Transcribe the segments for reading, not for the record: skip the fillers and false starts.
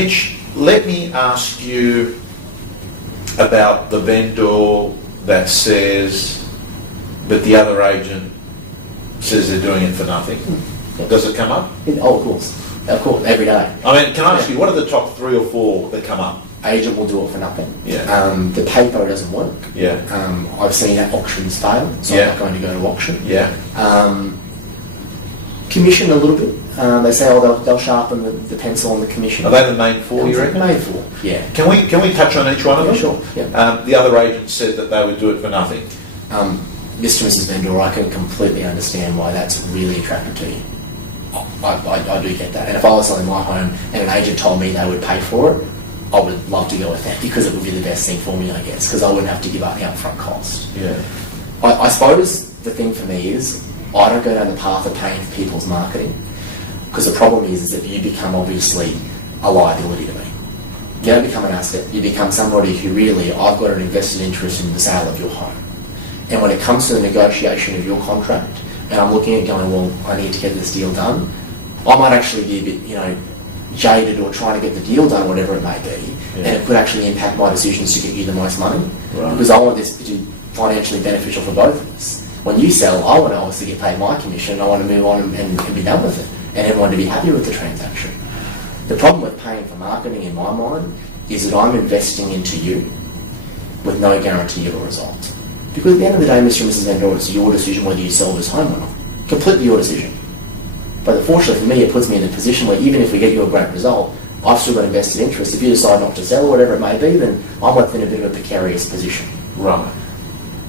Mitch, let me ask you about the vendor that says that the other agent says they're doing it for nothing. Does it come up? Oh, of course. Of course, every day. I mean, can I ask you, what are the top 3 or 4 that come up? Agent will do it for nothing. Yeah. The paper doesn't work. Yeah. I've seen auctions fail, so Yeah. I'm not going to go to auction. Yeah. Commission a little bit. They say, they'll sharpen the pencil on the commission. Are they the main 4, you reckon? Main 4, yeah. Can we touch on each one of them? Sure. Yeah. The other agent said that they would do it for nothing. Mr. and Mrs. Vendor, I can completely understand why that's really attractive to you. I do get that. And if I was selling my home and an agent told me they would pay for it, I would love to go with that because it would be the best thing for me, I guess, because I wouldn't have to give up the upfront cost. Yeah. I suppose the thing for me is I don't go down the path of paying for people's marketing because the problem is that you become obviously a liability to me. You don't become an asset, you become somebody who really, I've got an invested interest in the sale of your home. And when it comes to the negotiation of your contract, and I'm looking at going, well, I need to get this deal done, I might actually be a bit, jaded or trying to get the deal done, whatever it may be, and it could actually impact my decisions to get you the most money. Right. Because I want this to be financially beneficial for both of us. When you sell, I want to obviously get paid my commission, I want to move on and be done with it, and everyone to be happy with the transaction. The problem with paying for marketing in my mind is that I'm investing into you with no guarantee of a result. Because at the end of the day, Mr. and Mrs. Vendor, it's your decision whether you sell this home or not. Completely your decision. But unfortunately for me, it puts me in a position where even if we get you a great result, I've still got invested interest. If you decide not to sell or whatever it may be, then I'm left in a bit of a precarious position. Right.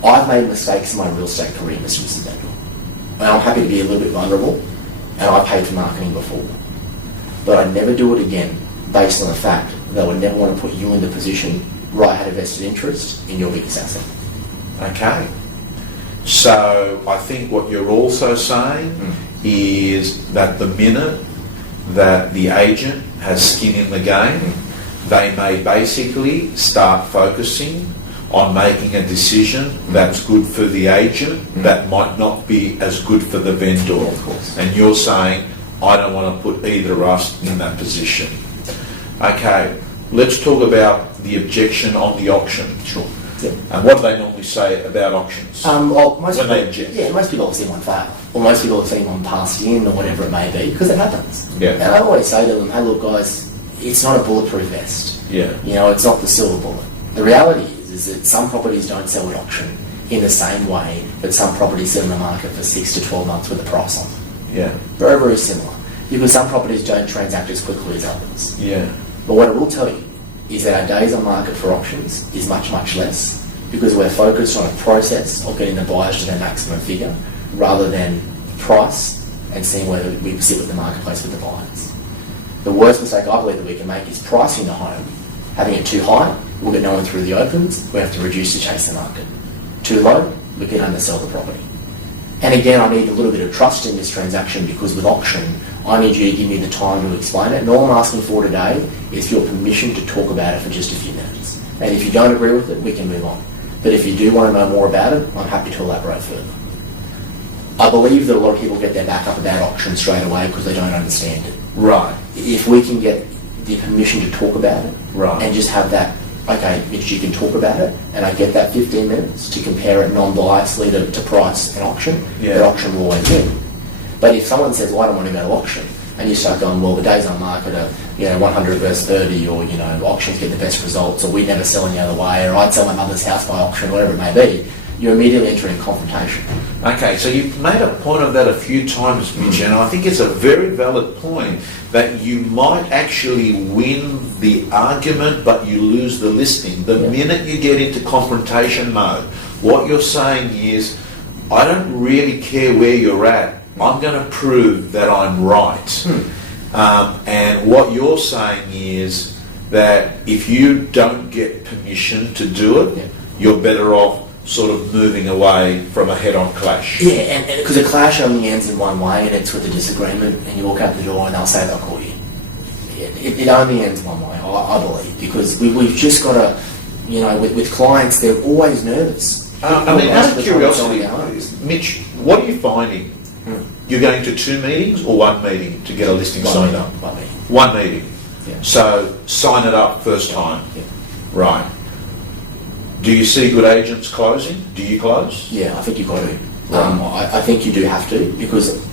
I've made mistakes in my real estate career, Mr. and Mrs. Vendor. And I'm happy to be a little bit vulnerable, and I paid for marketing before. But I'd never do it again based on the fact that I would never want to put you in the position where I had a vested interest in your biggest asset. Okay. So I think what you're also saying is that the minute that the agent has skin in the game, they may basically start focusing on making a decision that's good for the agent that might not be as good for the vendor. Of course. And you're saying, I don't want to put either of us in that position. Okay, let's talk about the objection on the auction. Sure. Yeah. And what do they normally say about auctions when they object? Yeah, most people have seen one fail, or most people have seen one passed in, or whatever it may be, because it happens. Yeah. And I always say to them, hey, look, guys, it's not a bulletproof vest. Yeah. It's not the silver bullet. The reality is that some properties don't sell at auction in the same way that some properties sit in the market for 6 to 12 months with a price on them. Yeah. Very, very similar. Because some properties don't transact as quickly as others. Yeah. But what I will tell you is that our days on market for auctions is much, much less because we're focused on a process of getting the buyers to their maximum figure rather than price and seeing whether we sit with the marketplace with the buyers. The worst mistake I believe that we can make is pricing the home, having it too high, we'll get no one through the opens, we have to reduce to chase the market. Too low, we can undersell the property. And again, I need a little bit of trust in this transaction because with auction, I need you to give me the time to explain it. And all I'm asking for today is your permission to talk about it for just a few minutes. And if you don't agree with it, we can move on. But if you do want to know more about it, I'm happy to elaborate further. I believe that a lot of people get their back up about auction straight away because they don't understand it. Right. If we can get the permission to talk about it, right, and just have that, okay, Mitch, you can talk about it, and I get that 15 minutes to compare it non-biasedly to price and auction, that auction will always win. But if someone says, well, I don't want to go to auction, and you start going, well, the days on market are 100 versus 30, or auctions get the best results, or we never sell any other way, or I'd sell my mother's house by auction, whatever it may be, you're immediately entering confrontation. Okay, so you've made a point of that a few times, Mitch, and I think it's a very valid point that you might actually win the argument, but you lose the listing. The minute you get into confrontation mode, what you're saying is, I don't really care where you're at. I'm going to prove that I'm right. And what you're saying is that if you don't get permission to do it, you're better off sort of moving away from a head-on clash. Yeah, and because a clash only ends in one way, and it's with a disagreement, and you walk out the door and they'll say they'll call you. It only ends one way, I believe, because we've just got to, with clients, they're always nervous. I mean, out of curiosity, Mitch, what are you finding? You're going to 2 meetings or 1 meeting to get a listing signed up? 1 meeting. 1 meeting. Yeah. So sign it up first time. Yeah. Right. Do you see good agents closing? Do you close? Yeah, I think you've got to. I think you do have to, because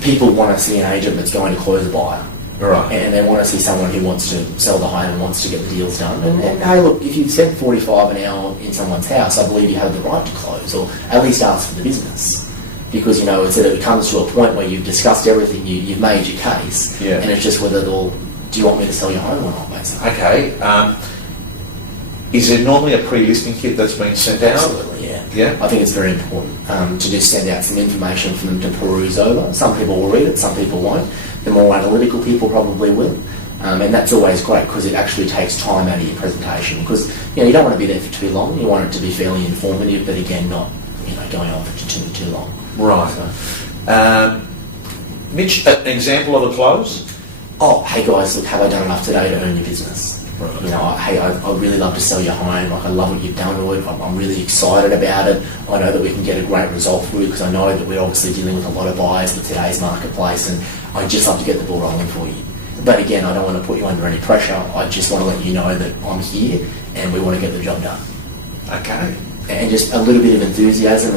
people want to see an agent that's going to close a buyer. Right. And they want to see someone who wants to sell the home and wants to get the deals done. And hey, look, if you spent 45 an hour in someone's house, I believe you have the right to close, or at least ask for the business. Because, you know, it comes to a point where you've discussed everything, you've made your case, Yeah. and it's just whether do you want me to sell your home or not, basically. Okay. Is there normally a pre-listing kit that's been sent out? Absolutely, yeah. Yeah? I think it's very important to just send out some information for them to peruse over. Some people will read it, some people won't. The more analytical people probably will. And that's always great, because it actually takes time out of your presentation. Because, you know, you don't want to be there for too long. You want it to be fairly informative, but again, not, you know, going on for too long. Right. So. Mitch, an example of a close? Oh, hey guys, look, have I done enough today to earn your business? Right. You know, hey, I'd really love to sell your home. Like, I love what you've done to it. I'm really excited about it. I know that we can get a great result for you, because I know that we're obviously dealing with a lot of buyers with today's marketplace, and I'd just love to get the ball rolling for you. But again, I don't want to put you under any pressure. I just want to let you know that I'm here and we want to get the job done. Okay. And just a little bit of enthusiasm,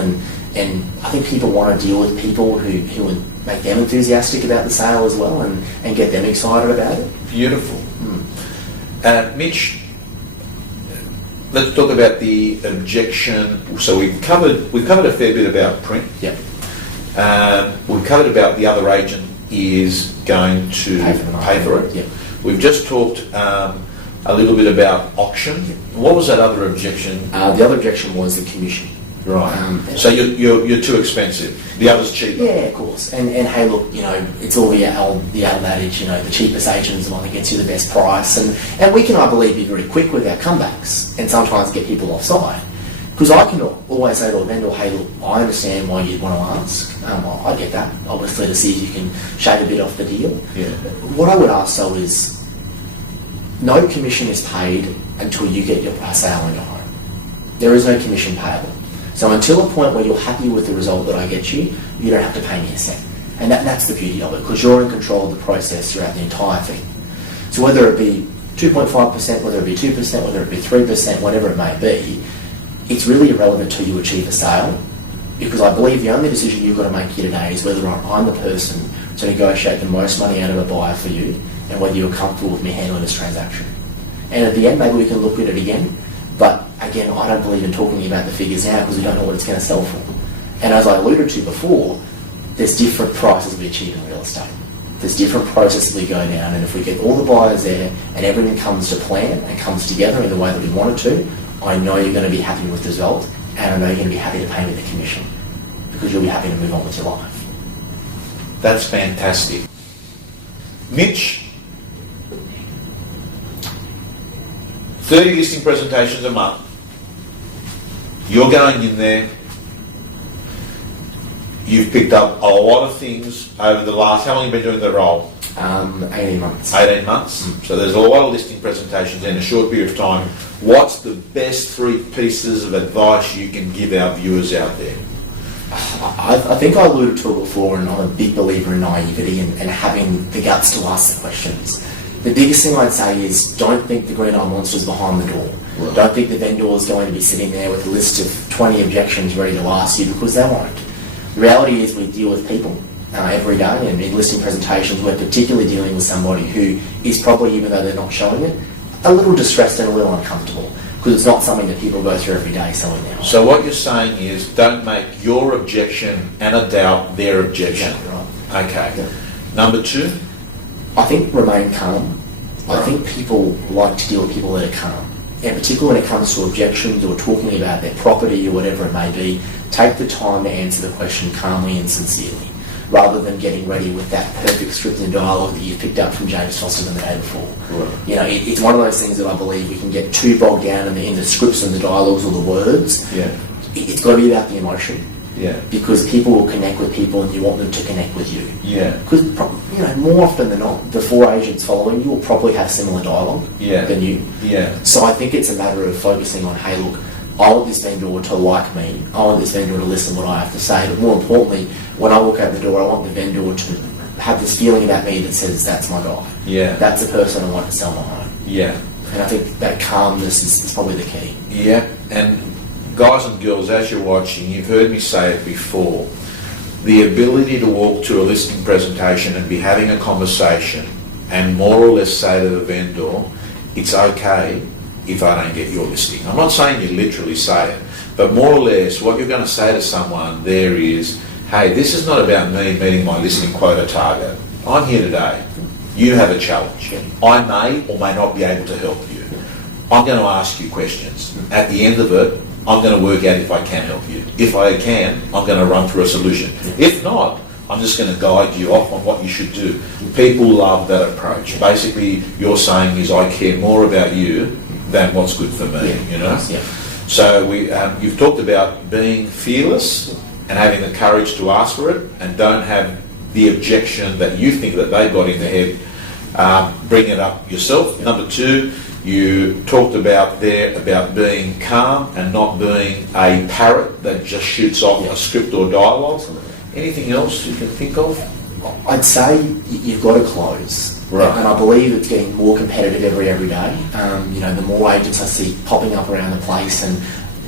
and I think people want to deal with people who would make them enthusiastic about the sale as well, and get them excited about it. Beautiful. Mitch, let's talk about the objection. So we've covered a fair bit about print. Yep. We've covered about the other agent is going to pay for it. Yep. We've just talked a little bit about auction. What was that other objection? The other objection was the commission. Right. So you're too expensive. The other's cheaper. Yeah, of course. And hey, look, you know, it's all the old adage, you know, the cheapest agent is the one that gets you the best price. And we can, I believe, be very quick with our comebacks and sometimes get people offside. Because I can always say to a vendor, hey, look, I understand why you'd want to ask. I get that, obviously, to see if you can shave a bit off the deal. Yeah. What I would ask, though, is no commission is paid until you get your sale on your home. There is no commission payable. So until a point where you're happy with the result that I get you, you don't have to pay me a cent. And that's the beauty of it, because you're in control of the process throughout the entire thing. So whether it be 2.5%, whether it be 2%, whether it be 3%, whatever it may be, it's really irrelevant till you achieve a sale, because I believe the only decision you've got to make here today is whether I'm the person to negotiate the most money out of a buyer for you, and whether you're comfortable with me handling this transaction. And at the end, maybe we can look at it again, but again, I don't believe in talking about the figures now, because we don't know what it's going to sell for. And as I alluded to before, there's different prices we achieve in real estate. There's different processes we go down, and if we get all the buyers there and everything comes to plan and comes together in the way that we want it to, I know you're going to be happy with the result, and I know you're going to be happy to pay me the commission, because you'll be happy to move on with your life. That's fantastic. Mitch, 30 listing presentations a month. You're going in there. You've picked up a lot of things over the last, how long have you been doing the role? 18 months. 18 months. So there's a lot of listing presentations in a short period of time. What's the best 3 pieces of advice you can give our viewers out there? I think I alluded to it before, and I'm a big believer in naivety and having the guts to ask the questions. The biggest thing I'd say is, don't think the green eye monster's behind the door. Right. Don't think the vendor is going to be sitting there with a list of 20 objections ready to ask you, because they won't. The reality is, we deal with people every day, and in listing presentations we're particularly dealing with somebody who is probably, even though they're not showing it, a little distressed and a little uncomfortable, because it's not something that people go through every day selling their home. So what you're saying is, don't make your objection and a doubt their objection. Exactly right. Okay. Yeah. Number 2? I think remain calm. Right. I think people like to deal with people that are calm. And particularly when it comes to objections or talking about their property or whatever it may be, take the time to answer the question calmly and sincerely, rather than getting ready with that perfect scripted dialogue that you've picked up from James Foster the day before. Right. You know, it's one of those things that I believe we can get too bogged down in the scripts and the dialogues or the words. Yeah. It's got to be about the emotion. Yeah. Because people will connect with people, and you want them to connect with you. Yeah. Because, you know, more often than not, the 4 agents following you will probably have similar dialogue than you. Yeah. So I think it's a matter of focusing on, hey, look, I want this vendor to like me. I want this vendor to listen to what I have to say. But more importantly, when I walk out the door, I want the vendor to have this feeling about me that says that's my guy. Yeah. That's the person I want to sell my home. Yeah. And I think that calmness is probably the key. Yeah, and guys and girls, as you're watching, you've heard me say it before, the ability to walk to a listing presentation and be having a conversation and more or less say to the vendor, it's okay if I don't get your listing. I'm not saying you literally say it, but more or less what you're going to say to someone there is, hey, this is not about me meeting my listing quota target. I'm here today. You have a challenge. I may or may not be able to help you. I'm going to ask you questions. At the end of it, I'm going to work out if I can help you. If I can, I'm going to run through a solution. If not, I'm just going to guide you off on what you should do. People love that approach. Basically, you're saying is I care more about you than what's good for me, you know? Yeah. So you've talked about being fearless and having the courage to ask for it and don't have the objection that you think that they've got in their head. Bring it up yourself. Number two, you talked about being calm and not being a parrot that just shoots off a script or dialogue. Anything else you can think of? I'd say you've got to close. Right. And I believe it's getting more competitive every day. You know, the more agents I see popping up around the place, and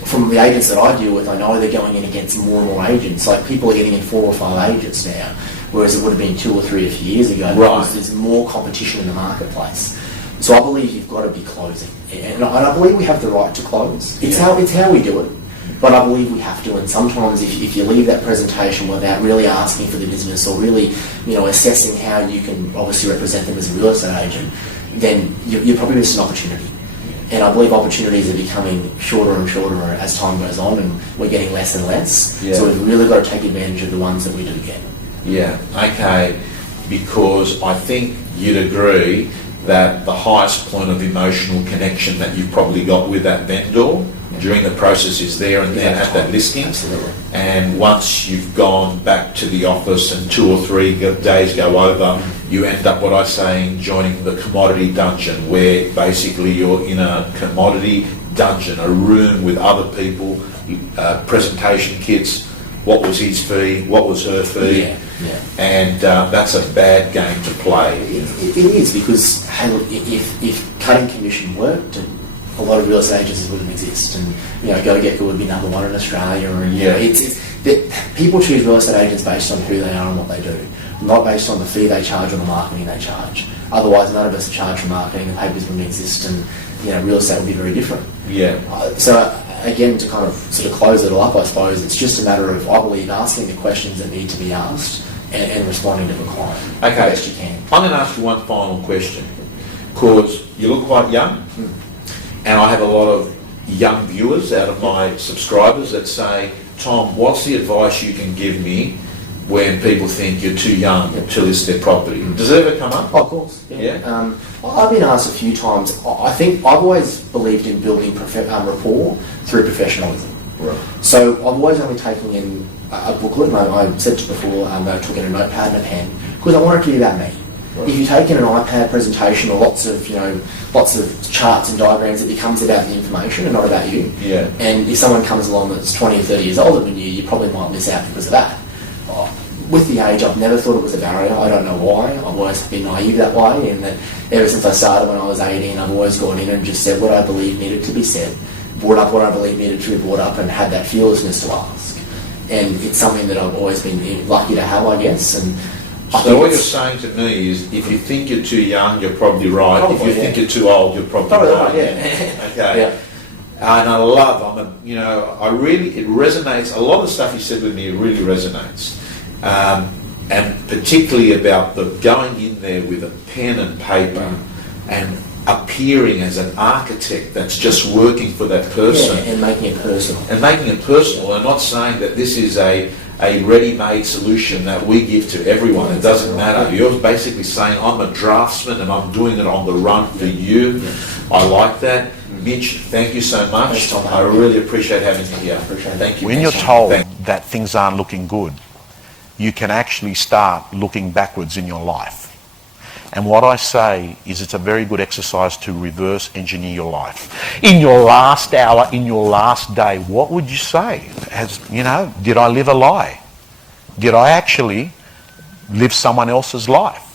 from the agents that I deal with, I know they're going in against more and more agents. Like, people are getting in 4 or 5 agents now, whereas it would have been 2 or 3 a few years ago. Right. Because there's more competition in the marketplace. So I believe you've got to be closing, and I believe we have the right to close. It's how we do it, but I believe we have to. And sometimes if you leave that presentation without really asking for the business or really, you know, assessing how you can obviously represent them as a real estate agent, then you probably miss an opportunity. And I believe opportunities are becoming shorter and shorter as time goes on, and we're getting less and less. Yeah. So we've really got to take advantage of the ones that we do get. Yeah, okay, because I think you'd agree that the highest point of emotional connection that you've probably got with that vendor during the process is there and then at that listing. Absolutely. And once you've gone back to the office and 2 or 3 days go over, you end up, what I say, joining the commodity dungeon, where basically you're in a commodity dungeon, a room with other people, presentation kits, what was his fee, what was her fee. Yeah. And that's a bad game to play. It is, because if cutting commission worked, and a lot of real estate agencies wouldn't exist, and you know, Go Get Good would be number 1 in Australia. Or you know, it's that people choose real estate agents based on who they are and what they do, not based on the fee they charge or the marketing they charge. Otherwise, none of us charge for marketing, the papers wouldn't exist, and you know, real estate would be very different. Yeah. So again, to kind of sort of close it all up, I suppose it's just a matter of, I believe, asking the questions that need to be asked and responding to the client the best you can. I'm going to ask you one final question, because you look quite young, and I have a lot of young viewers out of my subscribers that say, Tom, what's the advice you can give me when people think you're too young to list their property? Does it ever come up? Oh, of course. Yeah. I've been asked a few times. I think I've always believed in building rapport through professionalism. Right. So I've always only taken in a booklet, and I said to before that I took in a notepad and a pen, because I want it to be about me. Right. If you take in an iPad presentation or lots of charts and diagrams, it becomes about the information and not about you. Yeah. And if someone comes along that's 20 or 30 years older than you, you probably might miss out because of that. With the age, I've never thought it was a barrier. I don't know why. I've always been naive that way, and that ever since I started when I was 18, I've always gone in and just said what I believe needed to be said, brought up what I believe needed to be brought up, and had that fearlessness to ask. And it's something that I've always been lucky to have, I guess. And so what you're saying to me is, if you think you're too young, you're probably right. Probably, if you think you're too old, you're probably right. Yeah. Okay. Yeah. And I love, it resonates. A lot of the stuff you said with me really resonates. And particularly about the going in there with a pen and paper and appearing as an architect that's just working for that person. Yeah, and making it personal. And not saying that this is a ready-made solution that we give to everyone. It doesn't matter. You're basically saying, I'm a draftsman and I'm doing it on the run for you. Yeah. I like that. Mitch, thank you so much. Thanks, Tom. I really appreciate having you here. Thank you. When you're told that things aren't looking good, you can actually start looking backwards in your life. And what I say is it's a very good exercise to reverse engineer your life. In your last hour, in your last day, what would you say? Did I live a lie? Did I actually live someone else's life.